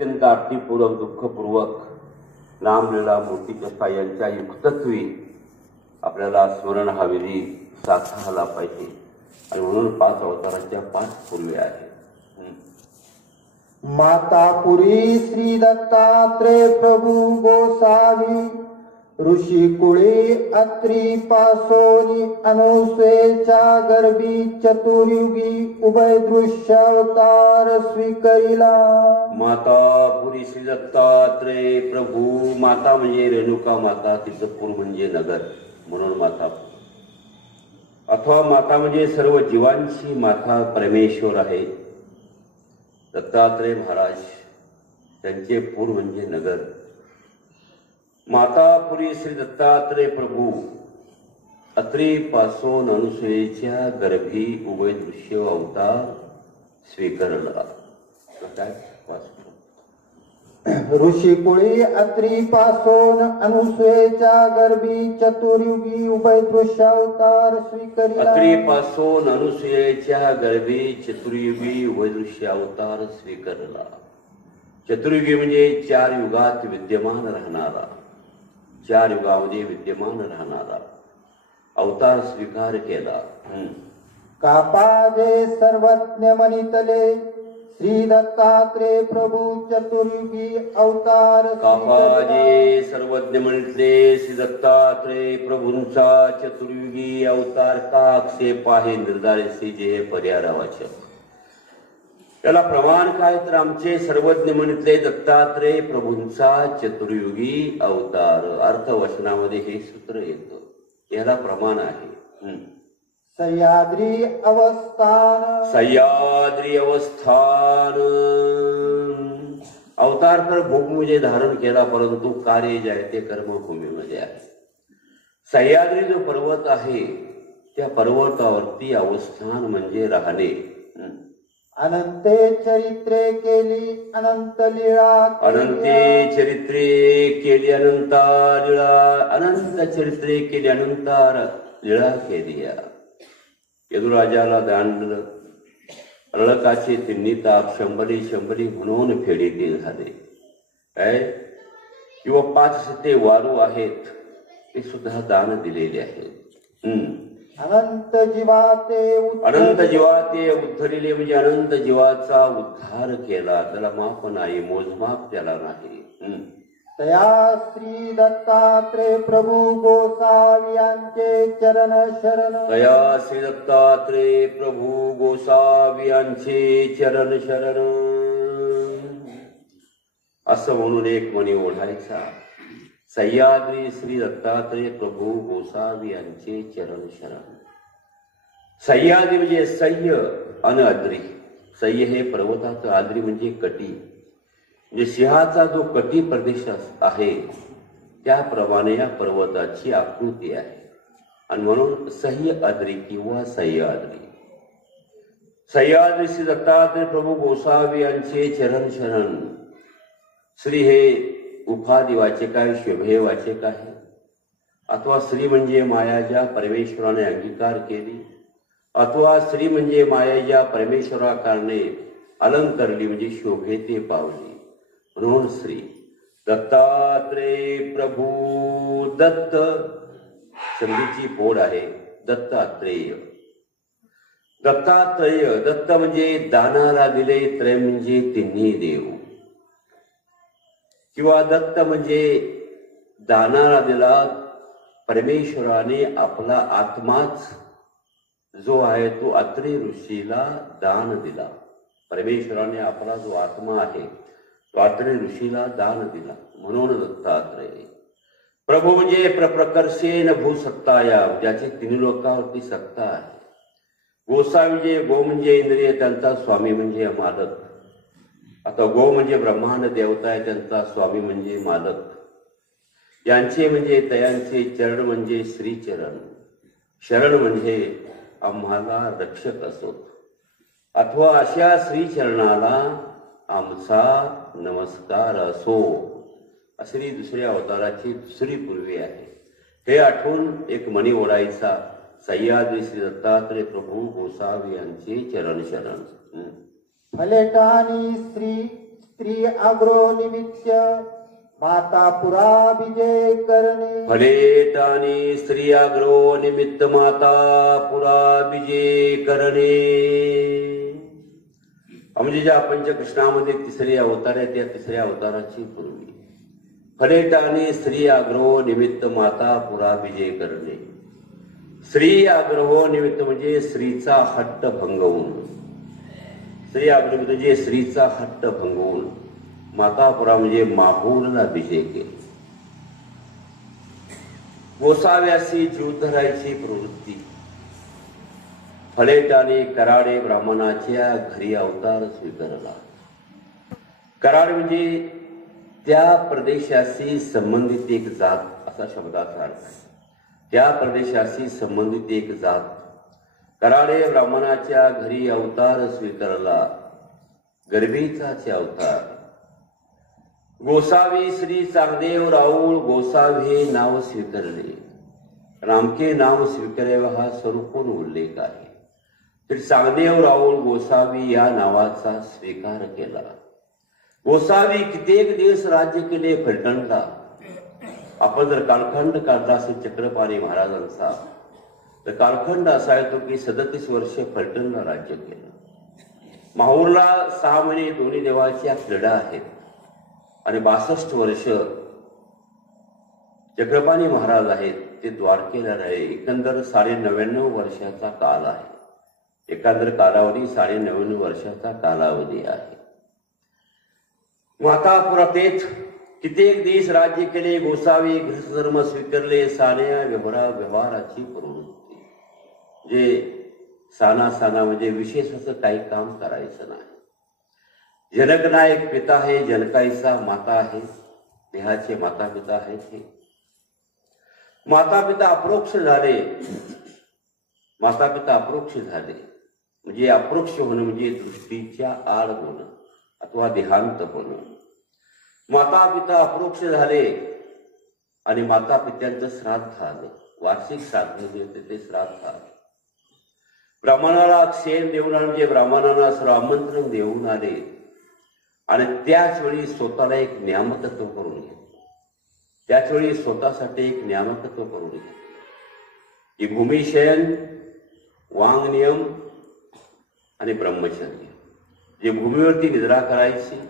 अत्यंत आरतीपूर्वक दुःखपूर्वक नामलीला मूर्तिकथा यांच्या युक्तत्वी आपल्याला स्मरण हा विधी साधला पाहिजे आणि म्हणून 5 अवताराच्या 5 पूर्वी आहे. मातापुरी श्री दत्तात्रय प्रभू गोसावी ऋषी कुळे अत्री पासोनी अनुस्वेच्या गर्भी चतुर्युगी उभय दृश्य अवतार स्वीकरिला. मातापुरी श्री दत्तात्रय प्रभू. माता म्हणजे रेणुका माता, तिचं पूर म्हणजे नगर, म्हणून माता. अथवा माता म्हणजे सर्व जीवांची माता परमेश्वर आहे. दत्तात्रय महाराज त्यांचे पूर म्हणजे नगर. मातापुरी श्री दत्तात्रय प्रभू अत्री पासून अनुसूयेच्या गर्भी उभय दृश्य अवतार स्वीकारला. काय ऋषी कुळी अत्री पासून अनुसूयेच्या गर्भी चतुर्युगी उभय दृश्य अवतार स्वीकरिला. अत्री पासून अनुसूयेच्या गर्भी चतुर्युगी उभय दृश्य अवतार स्वीकारला. चतुर्युगी म्हणजे 4 युगात विद्यमान राहणारा, 4 युगामध्ये विद्यमान राहणारा अवतार स्वीकार केला. कापाजे सर्वज्ञ मनितले श्री दत्तात्रय प्रभू चतुर्युगी अवतार. कापाजे सर्वज्ञ म्हणले श्री दत्तात्रय प्रभूंचा चतुर्युगी अवतार का आक्षेप आहे निर्धारित जे पर्यारावाचे. त्याला प्रमाण काय तर आमचे सर्वज्ञ म्हणले दत्तात्रय प्रभूंचा चतुर्युगी अवतार. अर्थवचनामध्ये हे सूत्र येतं, याला प्रमाण आहे. सह्याद्री अवस्थान. सह्याद्री अवस्थान अवतार तर भूमीमध्ये धारण केला, परंतु कार्य जे आहे ते कर्मभूमीमध्ये आहे. सह्याद्री जो पर्वत आहे त्या पर्वतावरती अवस्थान म्हणजे राहणे. अनंते चरित्रे केली अनंत लीळा. अनंते चरित्रे केली अनंता लीळा. अनंत चरित्रे केली अनंता लीळा केली. यदुराजाला दांडलं, रळकाचे तिन्ही ताप 100 म्हणून फेडीते झाले. काय किंवा 5 सते वारू आहेत ते सुद्धा दान दिलेले आहेत. अनंत जीवाते अनंत जीवाते उद्धरिले म्हणजे अनंत जीवाचा उद्धार केला. त्याला माप नाही, मोजमाप त्याला नाही. तया श्री दत्तात्रय प्रभू गोसावी यांचे चरण शरण. तया श्री दत्तात्रय प्रभू गोसावी यांचे चरण शरण असं म्हणून एक मणी ओढायचा. सह्याद्री श्री दत्तात्रय प्रभू गोसावी यांचे चरण शरण. सह्याद्री म्हणजे सह्य अन अद्री. सह्य हे पर्वताचं, आद्री म्हणजे कटी. म्हणजे सिंहाचा जो कटी प्रदेश आहे त्याप्रमाणे या पर्वताची आकृती आहे आणि म्हणून सह्याद्री किंवा सह्याद्री. सह्याद्री श्री दत्तात्रय प्रभू गोसावी यांचे चरण शरण. श्री हे उपाधी वाचक आहे, शोभे वाचक आहे. अथवा श्री म्हणजे माया ज्या परमेश्वराने अंगीकार केली, अथवा श्री म्हणजे माया ज्या परमेश्वराकारणे अलंकरली म्हणजे शोभेते पावली. म्हणून श्री दत्तात्रय प्रभू. दत्त संधीची फोड आहे. दत्तात्रेय. दत्तात्रय दत्त म्हणजे दानाला दिले, त्रय म्हणजे तिन्ही देव, किंवा दत्त म्हणजे दानाला दिला. परमेश्वराने आपला आत्माच जो आहे तो अत्रि ऋषीला दान दिला. परमेश्वराने आपला जो आत्मा आहे तो अत्रि ऋषीला दान दिला, म्हणून दत्तात्रय. प्रभू म्हणजे प्रकर्षेन भूसत्ताया, ज्याची 3 लोकांवरती सत्ता आहे. गोसा म्हणजे गो म्हणजे इंद्रिय, त्यांचा स्वामी म्हणजे मालक. आता गो म्हणजे ब्रह्मांड देवता आहे, त्यांचा स्वामी म्हणजे मालक. यांचे म्हणजे तयांचे चरण म्हणजे श्रीचरण. शरण म्हणजे आम्हाला रक्षक असोत, अथवा अशा श्रीचरणाला आमचा नमस्कार असो. अशी दुसऱ्या अवताराची दुसरी पूर्वी आहे. हे आठवून एक मणी ओढायचा. सह्याद्री श्री दत्तात्रय प्रभू गोसावी यांचे चरण शरण. फलेटानी श्री स्त्री आग्रो निमित्य माता पुरा विजय करणे. फलेटाने स्त्रियाग्रो निमित्त माता पुरा विजय करणे. म्हणजे ज्या पंचकृष्णामध्ये तिसरे अवतार आहे त्या तिसऱ्या अवताराची पूर्वी फलेटाने स्त्री आग्रह निमित्त माता पुरा विजय करणे. स्त्री आग्रह निमित्त म्हणजे स्त्रीचा हट्ट भंगवून, स्त्री आग्रह म्हणजे स्त्रीचा हट्ट भंगवून मातापुरा म्हणजे माहूरला विजय केला. गोसाव्यासी जीव धरायची प्रवृत्ती. फलेटाने कराडे ब्राह्मणाच्या घरी अवतार स्वीकारला. कराड म्हणजे त्या प्रदेशाशी संबंधित एक जात असा शब्दाचा अर्थ आहे. त्या प्रदेशाशी संबंधित एक जात. कराडे ब्राह्मणाच्या घरी अवतार स्वीकारला. गर्भीचाचे अवतार. गोसावी श्री चांगदेव राऊळ गोसावी नाव स्वीकारले. रामके नाव स्वीकारावे हा स्वरूपून उल्लेख आहे. तर चांगदेव राऊळ गोसावी या नावाचा स्वीकार केला. गोसावी कित्येक दिवस राज्य केले फलटणला. आपण जर कालखंड काढला असेल चक्रपाणी महाराजांचा तर कालखंड असा येतो की 37 वर्ष फलटणला राज्य केलं. माहूरला 6 महिने दोन्ही देवाच्या क्रीडा आहेत आणि 62 वर्ष चक्रपाणी महाराज आहेत ते द्वारकेला राहिले. एकंदर 99.5 वर्षाचा काल आहे. एकंदर कालावधी 99.5 वर्षाचा कालावधी आहे. मातापुरातेच कित्येक दिवस राज्य केले. गोसावी गृहधर्म स्वीकारले. सान्या व्यवहाराची प्रवृत्ती. जे साना म्हणजे विशेष असं काही काम करायचं नाही. जनकनायक पिता आहे, जनकाईचा माता आहे, देहाचे माता पिता आहेत. हे माता पिता अप्रोक्ष झाले. माता पिता अप्रोक्ष झाले म्हणजे अप्रोक्ष होणं म्हणजे दृष्टीच्या आड होणं अथवा देहांत होणं. माता पिता अप्रोक्ष झाले आणि माता पित्यांचं श्राद्ध आलं. वार्षिक श्राद्ध जे होते ते श्राद्ध आलं. ब्राह्मणाला क्षेम देऊन म्हणजे ब्राह्मणांना सर्व आमंत्रण देऊन आले आणि त्याच वेळी स्वतःला एक नियामकत्व करून घेतलं. त्याच वेळी स्वतःसाठी एक नियामकत्व करून घेतलं की भूमिशयन, वांगनियम आणि ब्रह्मचर्य. जे भूमीवरती निद्रा करायची,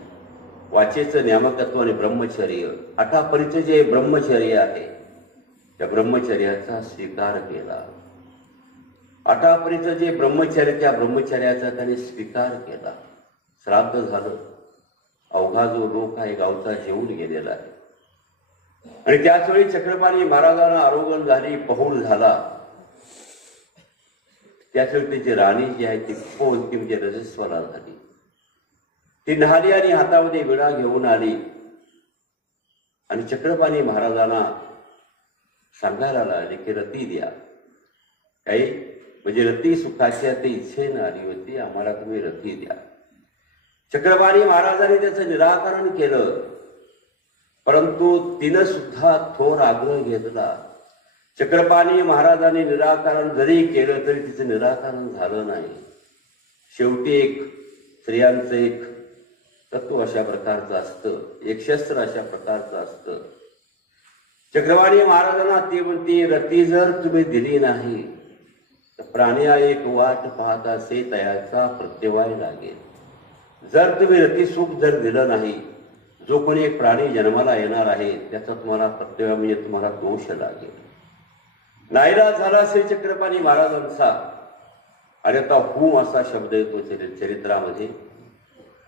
वाचेचं नियामकत्व आणि ब्रह्मचर्य, आठापरीचं जे ब्रह्मचर्य आहे त्या ब्रह्मचर्याचा स्वीकार केला. आठापरीचं जे ब्रह्मचर्य त्या ब्रह्मचर्याचा त्याने स्वीकार केला. श्राद्ध झालं. अवघा जो लोक आहे गावचा जेवून गेलेला आहे. आणि त्याच वेळी चक्रपाणी महाराजांना आरोग्य झाली, पहूल झाला. त्याचवेळी त्याची राणी जी आहे ती ती म्हणजे रजस्वला झाली. ती न्हाली आणि हातामध्ये विडा घेऊन आली आणि चक्रपाणी महाराजांना सांगायला लागले की रती द्या. काही म्हणजे रती सुखाच्या ते इच्छेनं आली होती, आम्हाला तुम्ही रती द्या. चक्रपाणी महाराजांनी त्याचं निराकरण केलं. परंतु तिनं सुद्धा थोर आग्रह घेतला. चक्रपाणी महाराजांनी निराकरण जरी केलं तरी तिचं निराकरण झालं नाही. शेवटी एक स्त्रियांचं एक तत्व अशा प्रकारचं असतं, एक शस्त्र अशा प्रकारचं असतं. चक्रपाणी महाराजांना ती म्हणती रती जर तुम्ही दिली नाही तर प्राण्या एक वाट पाहत असे तयाचा प्रत्यवाय लागेल. जर तुम्ही रती सुख जर दिलं नाही, जो कोणी एक प्राणी जन्माला येणार आहे त्याचा तुम्हाला प्रत्यवाय म्हणजे तुम्हाला दोष लागेल. नाईलाज झाला असेल चक्रपाणी महाराजांचा. आणि आता हू असा शब्द येतो चरित्रामध्ये.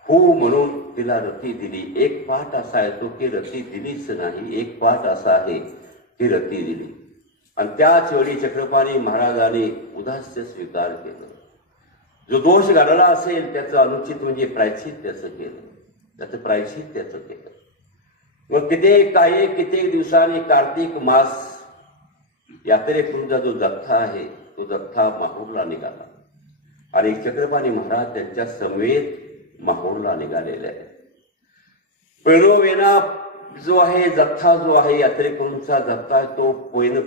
हू म्हणून तिला रती दिली. एक पाठ असा येतो की रती दिलीच नाही, एक पाठ असा आहे की रती दिली. आणि त्याच वेळी चक्रपाणी महाराजांनी उदास्य स्वीकार केलं. जो दोष घडला असेल त्याचं अनुचित म्हणजे प्रायश्चित त्याचं केलं, त्याचं प्रायश्चित त्याचं केलं. मग कित्येक दिवसांनी कार्तिक मास यात्रेकरूंचा जो जथ्था आहे तो जथ्था माहूरला निघाला आणि चक्रपाणी महाराज त्यांच्या समेत माहूरला निघालेले आहे. पेणोवेना जो आहे जथ्था जो आहे यात्रेकरूंचा जथ्था तो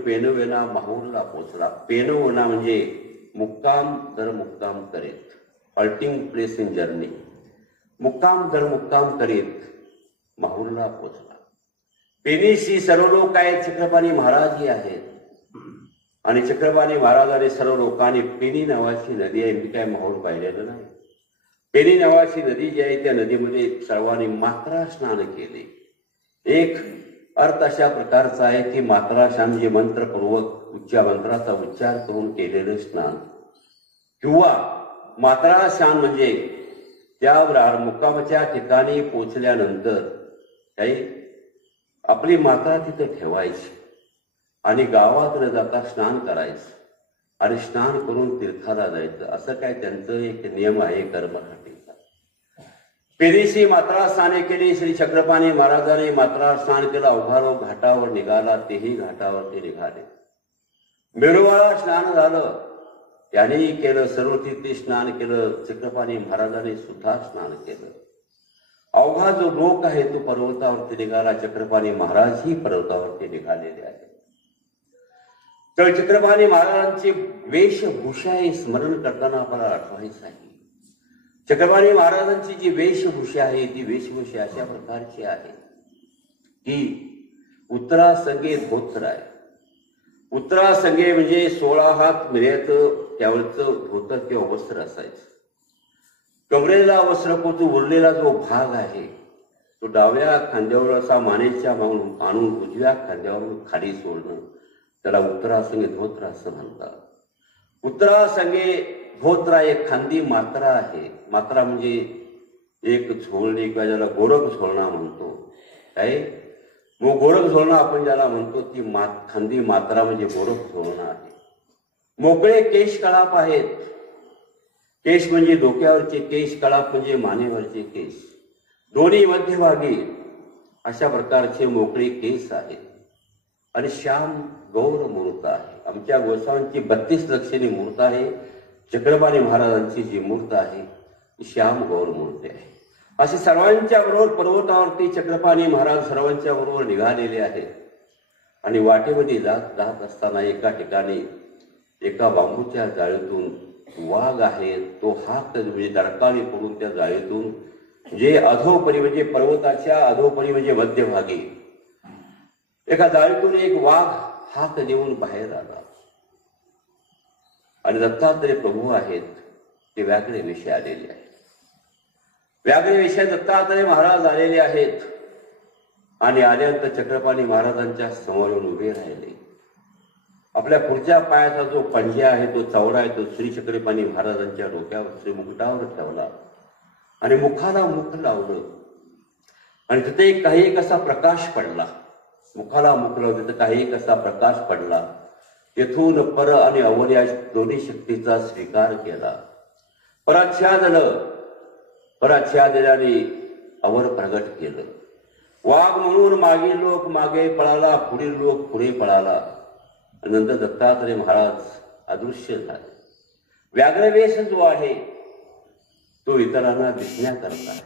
पेणोवेना माहूरला पोहोचला. पेणोवेना म्हणजे मुक्काम दर मुक्काम करेत, हॉल्टिंग प्लेस इन जर्नी. मुक्काम करीत माहूरला पोचला. पेनीशी सर्व लोक आहेत, चक्रपाणी महाराजही आहेत. आणि चक्रपाणी महाराजाने सर्व लोकांनी पेनी नावाची नदी आहे, मी काय माहूर पाहिलेलं नाही. पेनी नावाची नदी जी आहे त्या नदीमध्ये सर्वांनी मात्रा स्नान केले. एक अर्थ अशा प्रकारचा आहे की मात्रा स्नान म्हणजे मंत्रपूर्वक उच्च मंत्राचा उच्चार करून केलेलं स्नान, किंवा मात्रा स्नान म्हणजे त्या मुक्कामाच्या ठिकाणी पोचल्यानंतर काही आपली मात्रा तिथे ठेवायची आणि गावात न जाता स्नान करायचं आणि स्नान करून तीर्थाला जायचं, असं काय त्यांचं एक नियम आहे कर्मकाठीचा. पेनीशी मात्रा स्नाने केली. श्री चक्रपाणी महाराजांनी मात्रा स्नान केलं. अवघारो घाटावर निघाला, तेही घाटावरती निघाले. मिरुवाळा स्नान झालं, त्यानेही केलं. सर्व तीर्थी स्नान केलं. चक्रपाणी महाराजांनी सुद्धा स्नान केलं. अवघा जो लोक आहे तो पर्वतावरती निघाला. चक्रपाणी महाराजही पर्वतावरती निघालेले आहेत. तर चक्रपाणी महाराजांची वेशभूषा हे स्मरण करताना आपल्याला आठवायचं आहे. चक्रपाणी महाराजांची जी वेशभूषा आहे ती वेशभूषा अशा प्रकारची आहे की उत्तरासंगे धोत्र आहे. उत्तरासंगे म्हणजे 16 हात मिळ्याचं त्यावेळचं धोतर किंवा वस्त्र असायचं. कमरेला वस्त्र पोचून उरलेला जो भाग आहे तो डाव्या खांद्यावर असा मानेच्या मागून आणून उजव्या खांद्यावरून खाली सोडणं, त्याला उत्तरासंगे धोत्र असं म्हणतात. उत्तरासंगे धोत्रा एक खांदी मात्रा आहे. मात्रा म्हणजे एक झोळणी किंवा ज्याला गोरख झोळणा म्हणतो. काय मग गोरख झोळणा आपण ज्याला म्हणतो ती खांदी मात्रा म्हणजे गोरख झोळणा आहे. मोकळे केश कळाप आहेत. केश म्हणजे डोक्यावरचे केश, कळाप म्हणजे मानेवरचे केश. दोन्ही मध्यभागी अशा प्रकारचे मोकळे केस आहेत. आणि श्याम गौर मूर्त आहे. आमच्या गोसावांची 32 लक्षणी मूर्त आहे. चक्रपाणी महाराजांची जी मूर्त आहे ती श्याम गौर मूर्ती आहे. असे सर्वांच्या बरोबर पर्वतावरती चक्रपाणी महाराज सर्वांच्या बरोबर निघालेले आहेत. आणि वाटेमध्ये जात असताना एका ठिकाणी एका बांबूच्या जाळीतून वाघ आहे तो हात म्हणजे दडकाळी पडून त्या जाळीतून जे अधोपरी म्हणजे पर्वताच्या अधोपरी म्हणजे मध्यभागी एका जाळीतून एक वाघ हात देऊन बाहेर आला. आणि दत्तात्रय प्रभू आहेत ते व्याघ्र वेशी आलेले आहेत. व्याघ्र वेशात दत्तात्रय महाराज आलेले आहेत. आणि आल्यानंतर चक्रपाणी महाराजांच्या समोर उभे राहिले. आपल्या पुढच्या पायाचा जो पंजा आहे तो चौरा आहे तो श्री चक्रपाणी महाराजांच्या डोक्यावर श्री मुकुटावर ठेवला आणि मुखाला मुख लावलं. आणि तिथे काही कसा प्रकाश पडला. मुखाला मुख लावलं तिथे काही कसा प्रकाश पडला. तेथून पर आणि अवर या दोन्ही शक्तीचा स्वीकार केला. पराच्छादनाने अवर प्रगट केलं. वाघ म्हणून मागील लोक मागे पळाला, पुढील लोक पुढे पळाला. नंतर दत्तात्रय महाराज अदृश्य झाले. व्याघ्रवेश जो आहे तो इतरांना दिसण्याकरता आहे.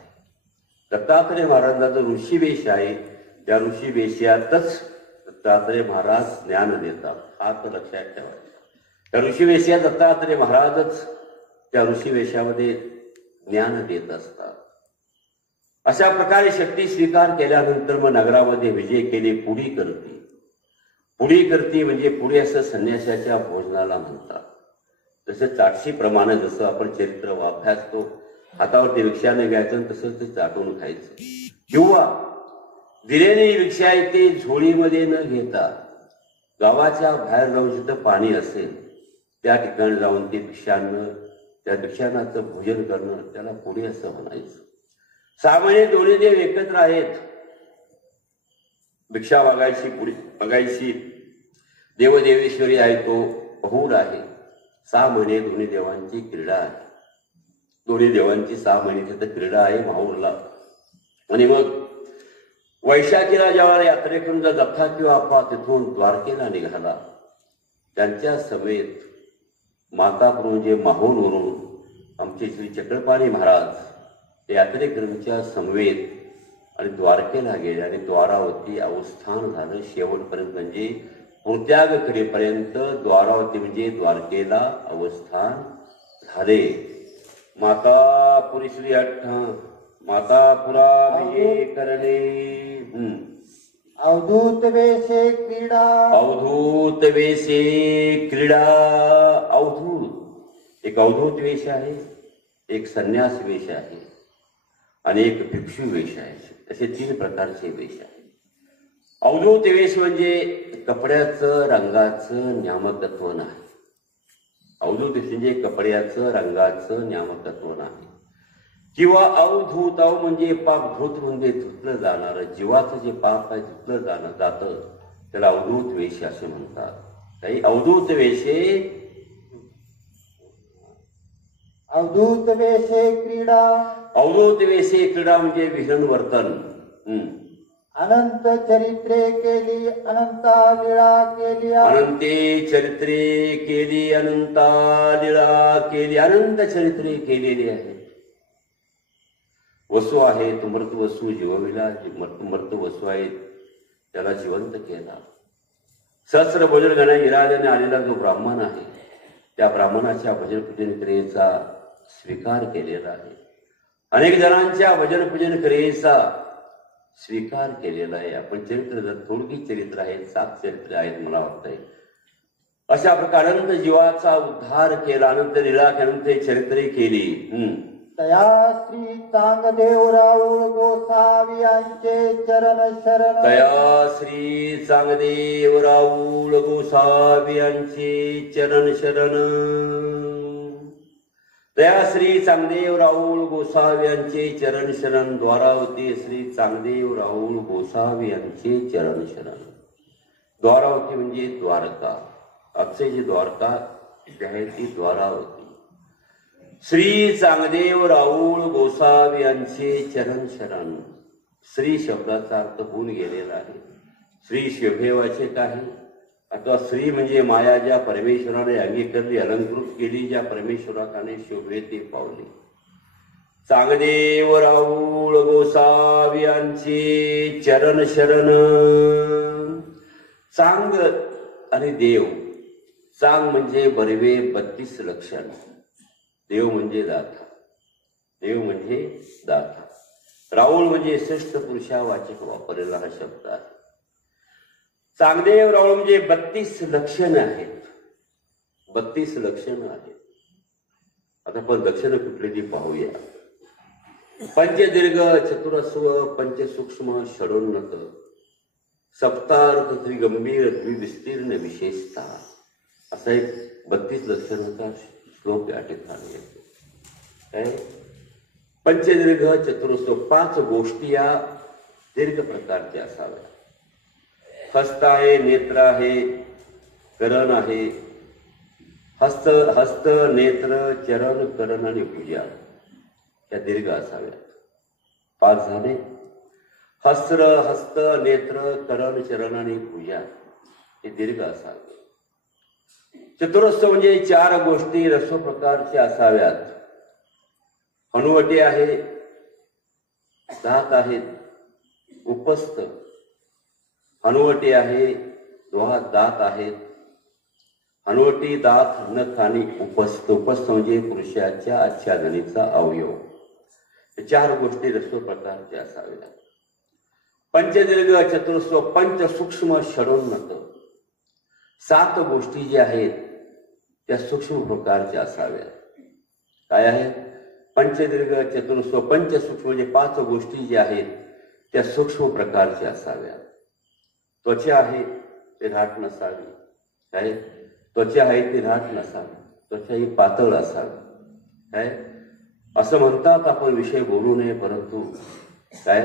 दत्तात्रय महाराजांचा ऋषीवेश आहे त्या ऋषीवेशातच दत्तात्रय महाराज ज्ञान देतात. हा तर लक्षात ठेवायचा. त्या ऋषीवेशात दत्तात्रय महाराजच त्या ऋषीवेशामध्ये ज्ञान देत असतात. अशा प्रकारे शक्ती स्वीकार केल्यानंतर मग नगरामध्ये विजय केले. पुढी करती म्हणजे पुढे असं संन्यासाच्या भोजनाला म्हणतात. तसं चाटशीप्रमाणे जसं आपण चरित्र अभ्यासतो हातावरती रिक्षाने घ्यायचं तसं ते चाटून खायचं. किंवा दिलेली रिक्षा आहे ते झोळीमध्ये न घेता गावाच्या बाहेर जाऊन जिथं पाणी असेल त्या ठिकाणी जाऊन ते त्या भिक्षांनाचं भोजन करणं त्याला पुढे असं म्हणायचं. 6 महिने दोन्ही देव एकत्र आहेत. भिक्षा मागायची पुढे मागायची. देवदेवेश्वरी आहे तो बहुड आहे. 6 महिने दोन्ही देवांची क्रीडा आहे. दोन्ही देवांची 6 महिने तिथं क्रीडा आहे माहूरला. आणि मग वैशाखीला जेव्हा यात्रेकरूंचा जत्था किंवा आपा तिथून द्वारकेला निघाला त्यांच्या समेत मातापूर म्हणजे माहूरवरून आमचे श्री चक्रपाणी महाराज यात्रेकरूंच्या समवेत आणि द्वारकेला गेले. आणि द्वारावती अवस्थान झालं शेवटपर्यंत म्हणजे पूर्त्याग करेपर्यंत द्वारावती म्हणजे द्वारकेला अवस्थान झाले. माता पुरी श्री माता पुरा विजे करणे. अवधूत वेशे क्रीडा. अवधूत वेशे क्रीडा. अवधूत एक अवधूत वेश आहे, एक संन्यास वेश आहे आणि एक भिक्षू वेश आहे. असे 3 प्रकारचे वेश आहेत. अवधूत वेश म्हणजे कपड्याचं रंगाचं न्यामकत्व नाही. अवधूत वेश म्हणजे कपड्याचं रंगाचं न्यामकत्व नाही. किंवा अवधूत, अव म्हणजे पाप, धूत म्हणजे धुतलं जाणारं, जीवाचं जे पाप आहे धुतलं जातं त्याला अवधूत वेश असे म्हणतात. काही अवधूत वेशे. अवधूत वेशे क्रीडा. अवधूत वेशे क्रीडा म्हणजे विहरण वर्तन. अनंत चरित्रे केली अनंता लीळा केली. अनंते चरित्रे केली अनंता लीळा केली. अनंत चरित्रे केलेली आहेत. वसू आहेत, मृत वसू जीवविला, मृत वसू आहेत त्याला जिवंत केला. सहस्र भोजन गणा इराद्याने आलेला जो ब्राह्मण आहे त्या ब्राह्मणाच्या भजन पूजन क्रियेचा स्वीकार केलेला आहे. अनेक जणांच्या भजन पूजन क्रियेचा स्वीकार केलेला आहे. आपण चरित्र जर थोडकी चरित्र आहेत, 7 चरित्र आहेत मला वाटतंय. अशा प्रकारे अनंत जीवाचा उद्धार केला, अनंत लीळा अनंत चरित्रे केली. तया श्री चांगदेव राऊळ गोसावी यांचे चरण शरण. तया श्री चांगदेव राऊळ गोसावी यांचे चरण शरण. तया श्री चांगदेव राऊळ गोसावी यांचे चरण शरण. द्वारावती श्री चांगदेव राऊळ गोसावी यांचे चरण शरण. द्वारावती म्हणजे द्वारका. आजचे जी द्वारका आहे ती द्वारावती. श्री चांगदेव राऊळ गोसावी यांचे चरण शरण. श्री शब्दाचा अर्थ होऊन गेलेला आहे. श्री शोभेवाचे काही. आता श्री म्हणजे माया ज्या परमेश्वराने अंगीकारली, अलंकृत केली, ज्या परमेश्वराने शोभे ते पावले. चांगदेव राऊळ गोसावी यांचे चरण शरण. चांग आणि देव. चांग म्हणजे बरवे 32 लक्षण. देव म्हणजे दाता. देव म्हणजे दाता. राऊळ म्हणजे श्रेष्ठ पुरुषावाचक वापरलेला हा शब्द आहे. चांगदेव राऊळ म्हणजे 32 लक्षणं आहेत. 32 लक्षणं आहेत. आता आपण लक्षणं कुठली ती पाहूया. पंचदीर्घ चतुरस्व पंचसूक्ष्म षडोन्नत सप्तार्थ त्रिगंभीर द्विविस्तीर्ण विशेषता असा एक 32 लक्षणाचा श्लोक या ठिकाणी येतो. पंचदीर्घ चतुरस्व 5 गोष्टी या दीर्घ प्रकारच्या असाव्या. हस्त आहे, नेत्र आहे, करण आहे. हस्त नेत्र चरण करण आणि भुजा या दीर्घ असाव्यात. 5 झाले. हस्त नेत्र करण चरण आणि भुजा हे दीर्घ असावे. चतुरस्व म्हणजे 4 गोष्टी रस्व प्रकारच्या असाव्यात. हनुवटी आहे, दात आहेत, उपस्थ. हनुवटी आहे, दात आहेत. हनुवटी, दात, नख आणि उपस्थ. उपस्थ म्हणजे पुरुषाच्या आच्छादनीचा अवयव. 4 गोष्टी रस्व प्रकारच्या असाव्यात. पंचदीर्घ चतुरस्व पंचसूक्ष्म षडोन्नत 7 गोष्टी ज्या आहेत त्या सूक्ष्म प्रकारच्या असाव्यात. काय आहेत? पंचदीर्घ चतुरस्व पंचसूक्ष्म म्हणजे 5 गोष्टी ज्या आहेत त्या सूक्ष्म प्रकारच्या असाव्यात. त्वचा आहे ते राठ नसावी. काय? त्वचा आहे ती राठ नसावी. त्वचा ही पातळ असावी. काय असं म्हणतात आपण विषय बोलू नये, परंतु काय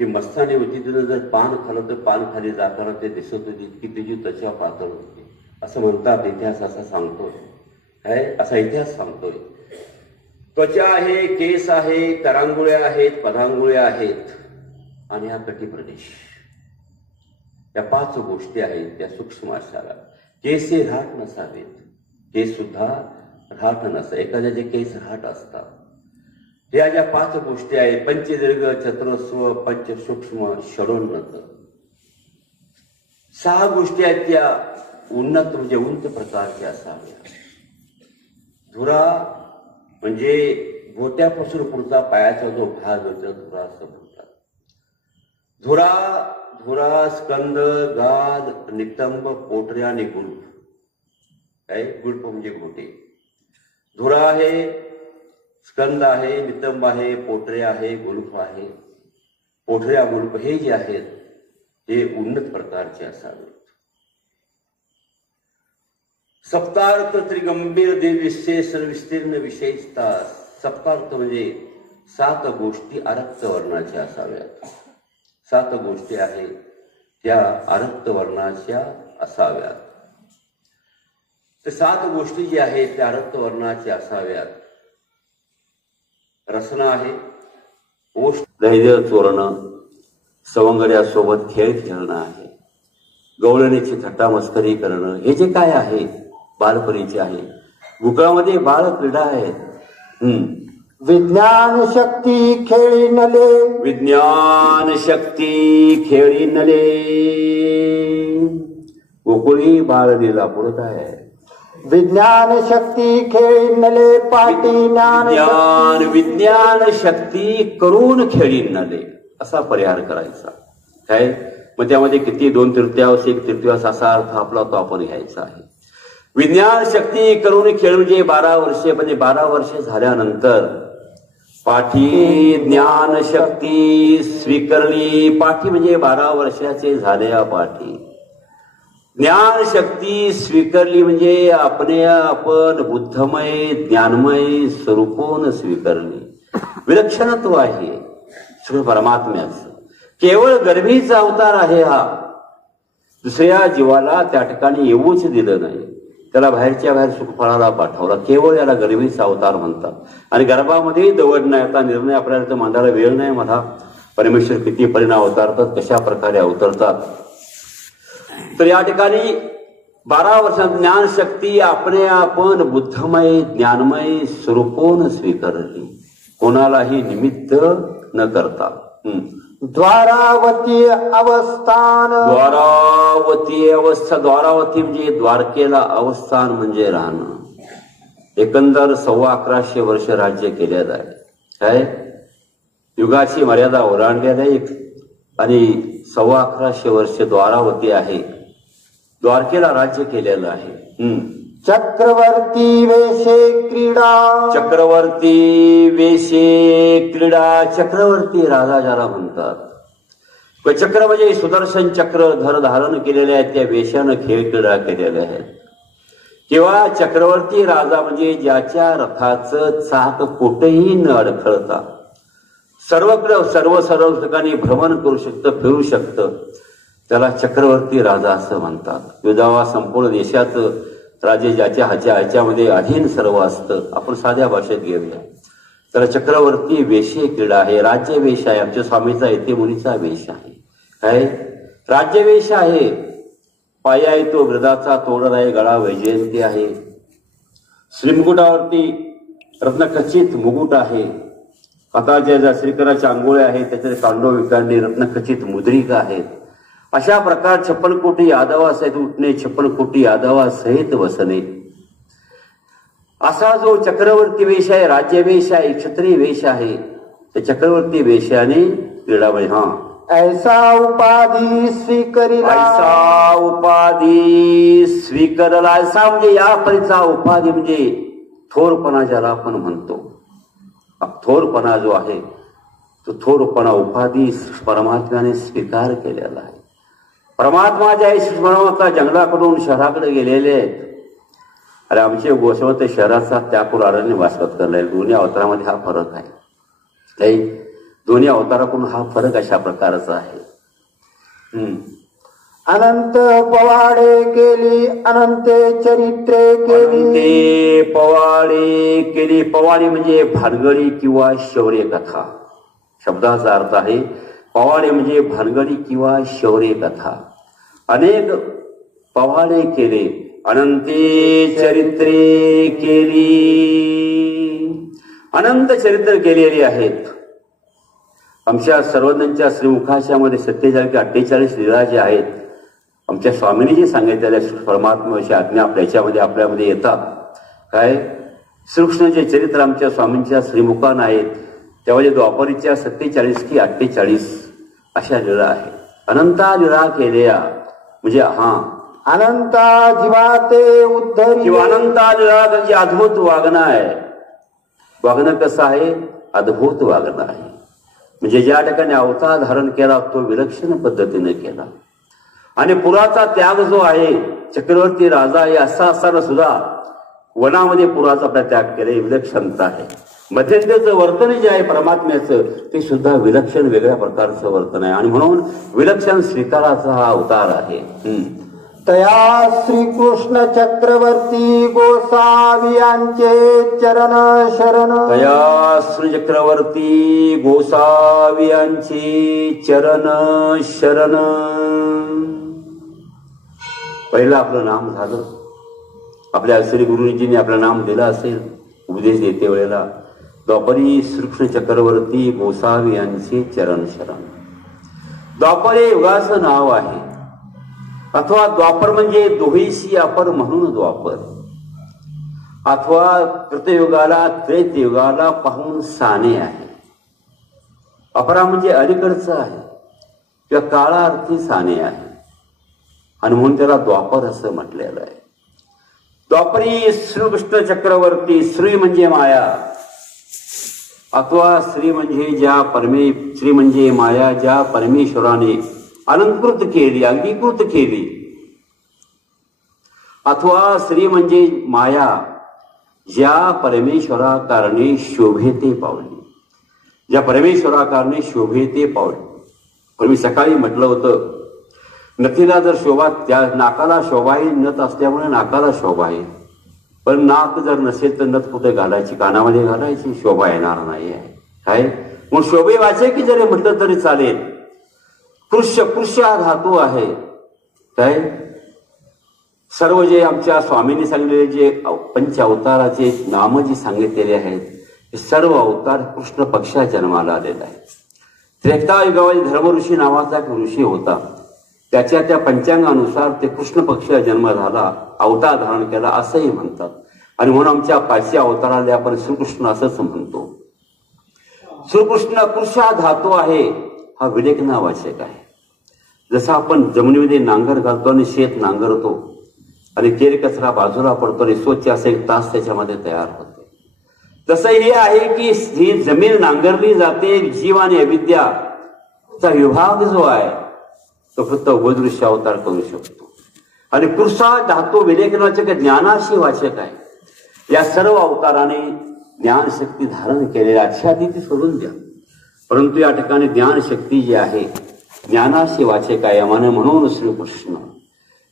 की मस्तानी होती तिनं जर पान खाल्लं तर पान खाली जाताना ते दिसत होती की तिची त्वचा पातळ होती असं म्हणतात. इतिहास असा सांगतोय. काय असा इतिहास सांगतोय. त्वचा आहे, केस आहे, करांगुळ्या आहेत, पदांगुळ्या आहेत आणि हा कटिप्रदेश. या 5 गोष्टी आहेत त्या सूक्ष्म असाव्यात. केस हे राठ नसावेत. केस सुद्धा राठ नसा. एखाद्याचे केस राठ असतात. या ज्या 5 गोष्टी आहेत पंचदीर्घ चतुरस्व पंचसूक्ष्म षडोन्नत 6 गोष्टी आहेत त्या उन्नत म्हणजे उंच प्रकारच्या असाव्या. धुरा म्हणजे घोट्यापासून पुढचा पायाचा जो भाग होतो धुरा असं म्हणतात. धुरा स्कंद, गाद, नितंब, पोटरे आणि गुल्फ. काय गुल्फ म्हणजे घोटे. धुरा आहे, स्कंद आहे, नितंब आहे, पोटरे आहे, गुल्फ आहे. पोटऱ्या गुल्फ हे जे आहेत हे उन्नत प्रकारचे असावेत. सप्तार्थ त्रिगंभीर देविशेष विस्तीर्ण विशेषता. सप्तार्थ म्हणजे 7 गोष्टी अरक्त वर्णाच्या असाव्यात. 7 गोष्टी आहेत त्या अरक्त वर्णाच्या असाव्यात. तर 7 गोष्टी ज्या आहेत त्या अरक्त वर्णाच्या असाव्यात. रसना आहे, ओष्ठ धैर्य चोरणं, सवंगड्यासोबत खेळ खेळणं आहे, गवळणीची थट्टा मस्करी करणं, हे जे काय आहे बालपणीचे आहे. गुकळामध्ये बाळ क्रीडा आहेत. विज्ञान शक्ती खेळी नले, विज्ञान शक्ती खेळी नले. गोकुळी बाळ दिला पुढं काय आहे? विज्ञान शक्ती खेळी नले, पाटी विज्ञान शक्ती करून खेळी नले असा परिहार करायचा. काय मग त्यामध्ये किती 2 तृतीयांश 1 तृतीयांश असा अर्थ आपला तो आपण घ्यायचा आहे. विज्ञान शक्ती करून खेळ म्हणजे 12 वर्षे, म्हणजे 12 वर्षे झाल्यानंतर पाठी ज्ञान शक्ती स्वीकारली. पाठी म्हणजे 12 वर्षाचे झाल्या पाठी. ज्ञान शक्ती स्वीकारली म्हणजे आपण बुद्धमय ज्ञानमय स्वरूपून स्वीकारली. विलक्षणत्व आहे सगळं परमात्म्याचं. केवळ गर्भीचा अवतार आहे हा. दुसऱ्या जीवाला त्या ठिकाणी येऊच दिलं नाही. त्याला बाहेरच्या बाहेर सुखफळाला पाठवला. केवळ याला गर्भीचा अवतार म्हणतात. आणि गर्भामध्ये दवड नाही. आता निर्णय आपल्याला मांडायला वेळ नाही मला. परमेश्वर किती परिणाम अवतारतात, कशा प्रकारे अवतरतात. तर या ठिकाणी 12 वर्षात ज्ञान शक्ती आपण बुद्धमय ज्ञानमय स्वरूपून स्वीकारली, कोणालाही निमित्त न करता. द्वारावती अवस्थान, द्वारावती अवस्था. द्वारावती म्हणजे द्वारकेला, अवस्थान म्हणजे राहणं. एकंदर 1125 वर्ष राज्य केलेलं आहे. काय युगाची मर्यादा ओलांडलेली आहे आणि 1125 वर्ष द्वारावती आहे. द्वारकेला राज्य केलेलं आहे. चक्रवर्ती वेशे क्रीडा, चक्रवर्ती वेशे क्रीडा. चक्रवर्ती राजा ज्याला म्हणतात. चक्र म्हणजे सुदर्शन चक्र धारण केलेले आहेत, त्या वेशानं खेळ क्रीडा केलेल्या आहेत. किंवा चक्रवर्ती राजा म्हणजे ज्याच्या रथाचं चाक कुठेही न अडखळता सर्वकडे सर्व ठिकाणी भ्रमण करू शकतं, फिरू शकतं, त्याला चक्रवर्ती राजा असं म्हणतात. विधावा संपूर्ण देशात राजे ज्याच्या ह्याच्यामध्ये अधीन सर्व असतं. आपण साध्या भाषेत घेऊया. तर चक्रवर्ती वेशे क्रीडा आहे. राज्य वेश आहे. आमच्या स्वामीचा येथे मुनीचा वेश आहे. काय राज्यवेश आहे. पाया येतो वृदाचा तोडर आहे, गळा वैजयंती आहे. श्रीमुकुटावरती रत्नखचित मुकुट आहे. आता ज्या श्रीकराच्या आंघोळ्या आहेत त्याच्यात कांडो विकांडी रत्नखचित मुद्रिका आहेत. अशा प्रकार 56 कोटी यादवा सहित उठणे, 56 कोटी यादवा सहित वसणे, असा जो चक्रवर्ती वेश आहे, राज्यवेश आहे, क्षत्रिय वेश आहे, त्या चक्रवर्ती वेशाने क्रीडामय. ऐसा उपाधी स्वीकरिला, ऐसा उपाधी स्वीकारला. ऐसा म्हणजे या परीचा उपाधी म्हणजे थोरपणा ज्याला आपण म्हणतो. थोरपणा जो आहे तो थोरपणा उपाधी परमात्म्याने स्वीकार केलेला आहे. परमात्मा ज्या परमात्मा जंगलाकडून शहराकडे गेलेले आहेत. अरे आमचे गोसवत शहराचा त्याकडून अरण्य वासवत करले. दोन्ही अवतारामध्ये हा फरक आहे. दोन्ही अवताराकडून हा फरक अशा प्रकारचा आहे. अनंत पवाडे केली, अनंते चरित्रे केली, पवाडे केली. पवाडी म्हणजे भानगडी किंवा शौर्य कथा. शब्दाचा अर्थ आहे पवाडे म्हणजे भानगडी किंवा शौर्य कथा. अनेक पवाडे केले, अनंते चरित्रे केली. अनंत चरित्र केलेली आहेत. आमच्या सर्वज्ञांच्या श्रीमुखाच्या मध्ये 47 की 48 लीला ज्या आहेत, आमच्या स्वामींनी जे सांगितलेल्या परमात्म्याची आज्ञा आपल्यामध्ये येतात. काय श्रीकृष्णाचे चरित्र आमच्या स्वामींच्या श्रीमुखान आहेत. त्यामध्ये द्वापरीच्या 47 की 48 अशा लीळा आहेत. अनंता लीळा केल्या म्हणजे अनंता जीवाते उद्धरी किंवा अनंता लीळा म्हणजे अद्भुत वागणं आहे. वागणं कसं आहे? अद्भुत वागणं आहे. म्हणजे ज्या ठिकाणी अवतार धारण केला तो विलक्षण पद्धतीने केला. आणि पुराचा त्याग जो आहे, चक्रवर्ती राजा आहे असा असताना सुद्धा वनामध्ये पुराचा आपला त्याग केला, विलक्षणता आहे. मध्यंतरचं वर्तन जे आहे परमात्म्याचं ते सुद्धा विलक्षण वेगळ्या प्रकारचं वर्तन आहे. आणि म्हणून विलक्षण स्वीकाराचा हा अवतार आहे. तया श्रीकृष्ण चक्रवर्ती गोसावी यांचे चरण शरण. तया श्री चक्रवर्ती गोसावी यांचे चरण शरण. पहिलं आपलं नाम झालं. आपल्या श्री गुरुजींनी आपलं नाम दिलं असेल उपदेश देते वेळेला, द्वापरी श्रीकृष्ण चक्रवर्ती गोसावी यांचे चरण शरण. द्वापर हे युगाचं नाव आहे. अथवा द्वापर म्हणजे दोहीशी अपर म्हणून द्वापर. अथवा कृतयुगाला त्रेतयुगाला पाहून साने आहे. अपरा म्हणजे अलीकडचं आहे किंवा काळार्थी साने आहे. आणि म्हणून त्याला द्वापर असं म्हटलेलं आहे. द्वापरी श्रीकृष्ण चक्रवर्ती. श्री म्हणजे माया अथवा श्री म्हणजे माया ज्या परमेश्वराने अलंकृत केली, अंगीकृत केली. अथवा श्री म्हणजे माया ज्या परमेश्वरा कारणे शोभेते पावली. ज्या परमेश्वरा कारणे शोभेते पावली. पण मी सकाळी म्हटलं होतं, नथीला जर शोभा, त्या नाकाला शोभा आहे, नथ असल्यामुळे नाकाला शोभा आहे. पण नाक जर नसेल तर नथ कुठे घालायची? कानामध्ये घालायची, शोभा येणार नाही आहे. काय मग शोभे वाचे की जरी म्हटलं तरी चालेल. कृष्य हा धातू आहे. काय सर्व जे आमच्या स्वामींनी सांगितलेले जे पंच अवताराचे नाम जे सांगितलेले आहेत हे सर्व अवतार कृष्ण पक्षात जन्माला आलेला आहे. त्रेता युगामध्ये धर्मऋषी नावाचा एक ऋषी होता. त्याच्या त्या पंचांगानुसार ते कृष्ण पक्षात जन्म झाला, अवतार धारण केला असंही म्हणतात. आणि म्हणून आमच्या 500 अवताराला आपण श्रीकृष्ण असंच म्हणतो. श्रीकृष्ण कृष्ण हा धातू आहे, हा विलेखनावाचक आहे. जसं आपण जमिनीमध्ये नांगर घालतो आणि शेत नांगरतो आणि केर कचरा बाजूला पडतो आणि स्वच्छ असे एक तास त्याच्यामध्ये तयार होते, तसं हे आहे की ही जमीन नांगरली जाते. जीव आणि अविद्याचा विभाग जो आहे तो फक्त उभयदृश्य अवतार करू शकतो. आणि कृष्ण धातू विलेखनावाचक ज्ञानाशी वाचक आहे. या सर्व अवताराने ज्ञानशक्ती धारण केलेल्या आच्छादित सोडून द्या. परंतु या ठिकाणी ज्ञानशक्ती जी आहे ज्ञानाशी वाचक आहे. म्हणून श्रीकृष्ण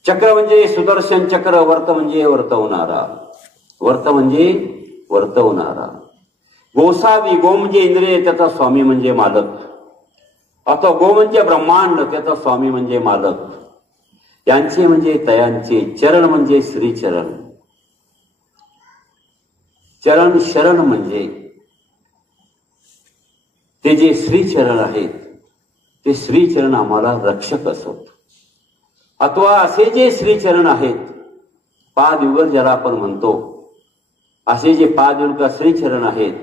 चक्र म्हणजे सुदर्शन चक्र. वर्त म्हणजे वर्तवणारा. वर्त म्हणजे वर्तवणारा. गोसावी, गो म्हणजे इंद्रिय, त्याचा स्वामी म्हणजे मालक. अथवा गो म्हणजे ब्रह्मांड, त्याचा स्वामी म्हणजे मालक. यांचे म्हणजे तयांचे. चरण म्हणजे श्रीचरण. चरण शरण म्हणजे ते जे श्रीचरण आहेत ते श्रीचरण आम्हाला रक्षक असोत. अथवा असे जे श्रीचरण आहेत, पादयुगल ज्याला आपण म्हणतो, असे जे पादयुग श्रीचरण आहेत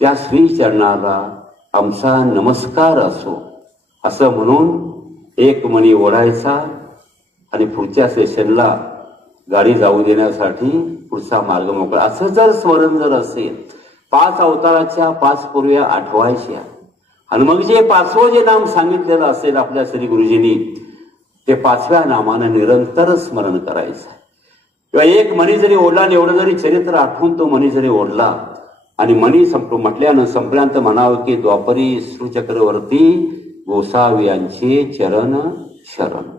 त्या श्रीचरणाला आमचा नमस्कार असो असं म्हणून एक मणी ओढायचा आणि पुढच्या स्टेशनला गाडी जाऊ देण्यासाठी पुढचा मार्ग मोकळा. असं जर स्मरण जर असेल, 5 अवताराच्या 5 पूर्व्या आठवायच्या आणि मग जे 5वं जे नाम सांगितलेलं असेल आपल्या श्री गुरुजींनी ते 5व्या नामानं निरंतर स्मरण करायचं. किंवा एक मणी जरी ओढला आणि एवढं जरी चरित्र आठवून तो मणी जरी ओढला आणि मणी म्हटल्यानं संपल्यानंतर म्हणावं की द्वापरी श्रीचक्रवर्ती गोसावी यांचे चरण शरण.